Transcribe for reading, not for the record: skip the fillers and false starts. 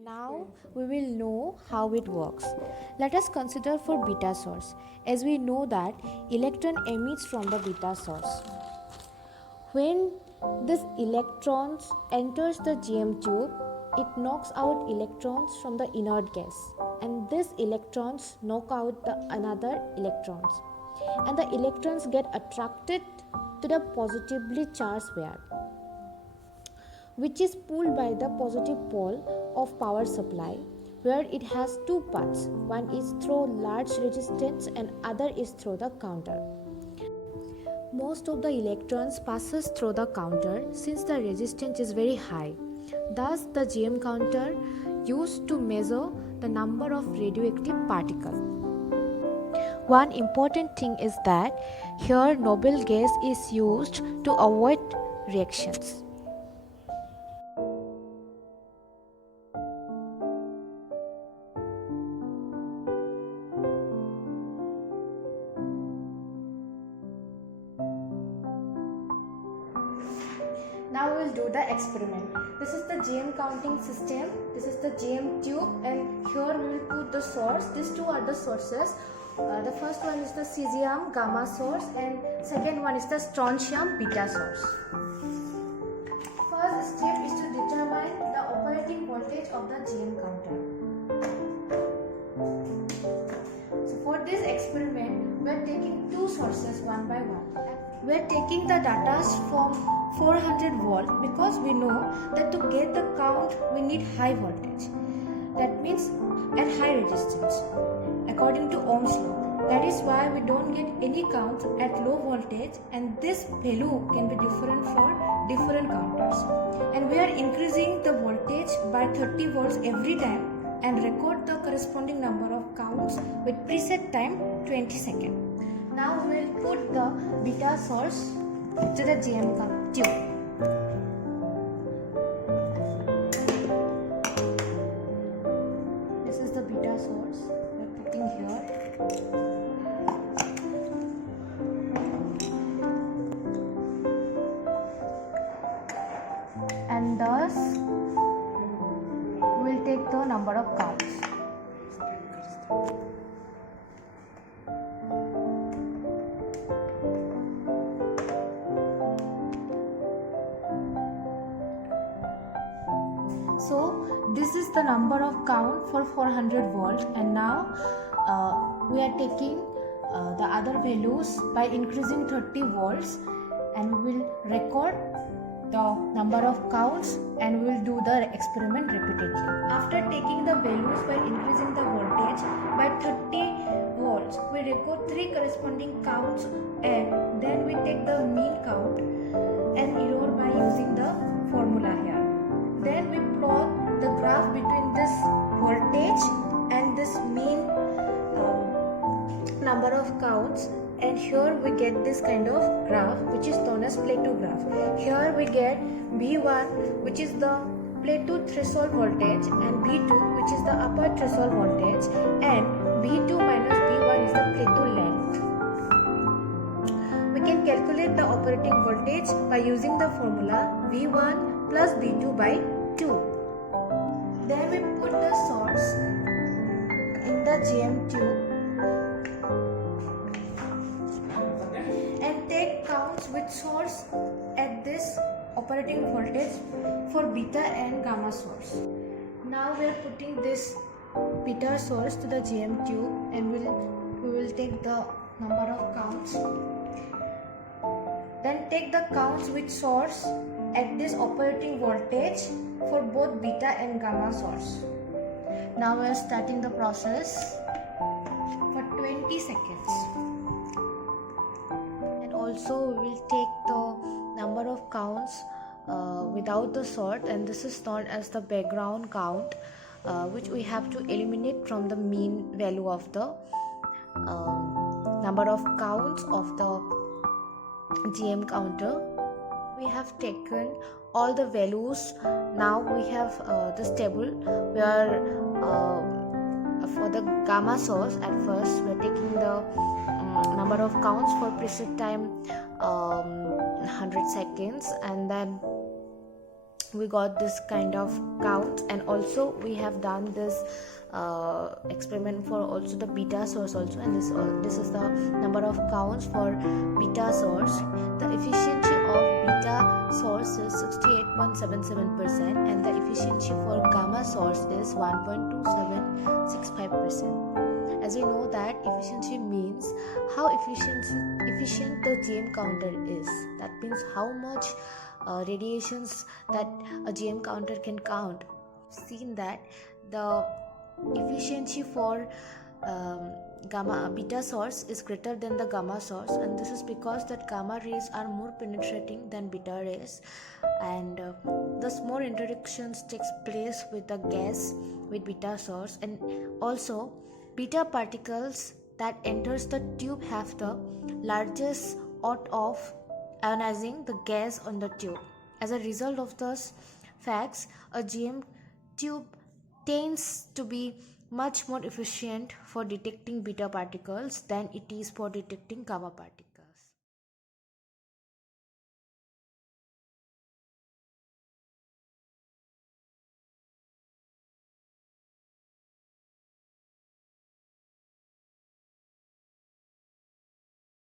Now we will know how it works. Let us consider for beta source, as we know that electron emits from the beta source. When this electrons enters the GM tube, it knocks out electrons from the inert gas, and these electrons knock out the another electrons, and the electrons get attracted to the positively charged wire, which is pulled by the positive pole of power supply, where it has two paths. One is through large resistance and other is through the counter. Most of the electrons passes through the counter since the resistance is very high. Thus the GM counter used to measure the number of radioactive particles. One important thing is that here noble gas is used to avoid reactions. Now we will do the experiment. This is the GM counting system. This is the GM tube, and here we will put the source. These two are the sources. The first one is the cesium gamma source, and second one is the strontium beta source. First step is to determine the operating voltage of the GM counter. So for this experiment, we are taking two sources one by one. We are taking the data from 400 volt because we know that to get the count we need high voltage. That means at high resistance according to Ohm's law. That is why we don't get any count at low voltage, and this value can be different for different counters. And we are increasing the voltage by 30 volts every time and record the corresponding number of counts with preset time 20 seconds. Now we will put the beta source to the GM tube. This is the beta source we are putting here. And thus we will take the number of counts. So this is the number of count for 400 volt, and now we are taking the other values by increasing 30 volts, and we will record the number of counts and we will do the experiment repeatedly. After taking the values by increasing the voltage by 30 volts, we record 3 corresponding counts, and then we take the mean count and error by using the formula here. Then we plot the graph between this voltage and this mean number of counts, and here we get this kind of graph which is known as Plateau graph. Here we get V1, which is the Plateau threshold voltage, and V2, which is the upper threshold voltage, and V2 minus V1 is the Plateau length. We can calculate the operating voltage by using the formula V1 plus V2 by 2. Then we put the source in the GM tube and take counts with source at this operating voltage for beta and gamma source. Now we are putting this beta source to the GM tube, and we will take the number of counts. Then take the counts with source at this operating voltage for both beta and gamma source. Now we are starting the process for 20 seconds. And also we will take the number of counts without the sort, and this is known as the background count, which we have to eliminate from the mean value of the number of counts of the GM counter. We have taken all the values. Now we have this table where for the gamma source, at first we are taking the number of counts for preset time 100 seconds, and then we got this kind of count, and also we have done this experiment for also the beta source also, and this is the number of counts for beta source. The efficiency of beta source is 68.77%, and the efficiency for gamma source is 1.2765%. As we know that efficiency means how efficient the GM counter is. That means how much radiations that a GM counter can count. Seen that the efficiency for gamma beta source is greater than the gamma source, and this is because that gamma rays are more penetrating than beta rays, and thus more interactions takes place with the gas with beta source, and also beta particles that enters the tube have the largest odds of ionizing the gas on the tube. As a result of those facts, a GM tube tends to be much more efficient for detecting beta particles than it is for detecting gamma particles.